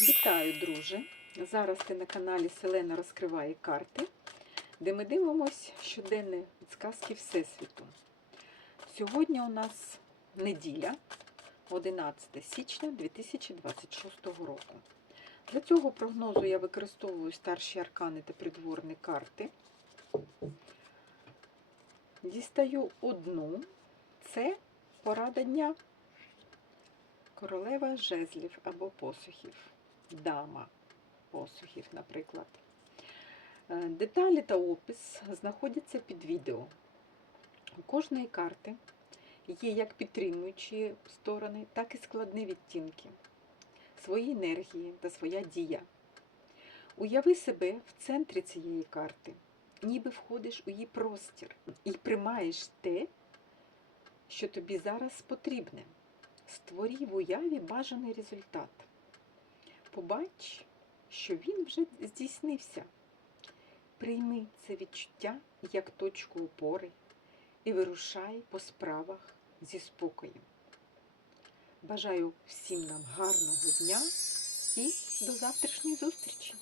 Вітаю, друже! Зараз ти на каналі Селена розкриває карти, де ми дивимось щоденні підсказки Всесвіту. Сьогодні у нас неділя, 11 січня 2026 року. Для цього прогнозу я використовую старші аркани та придворні карти. Дістаю одну. Це порада дня. Королева жезлів або посухів, дама посухів, наприклад. Е, Деталі та опис знаходяться під відео. У кожної карти є як підтримуючі сторони, так і складні відтінки, свої енергії та своя дія. Уяви себе в центрі цієї карти, ніби входиш у її простір і приймаєш те, що тобі зараз потрібне. Створій в уяві бажаний результат. Побач, що він вже здійснився. Прийми це відчуття як точку опори і вирушай по справах зі спокоєм. Бажаю всім нам гарного дня і до завтрашньої зустрічі!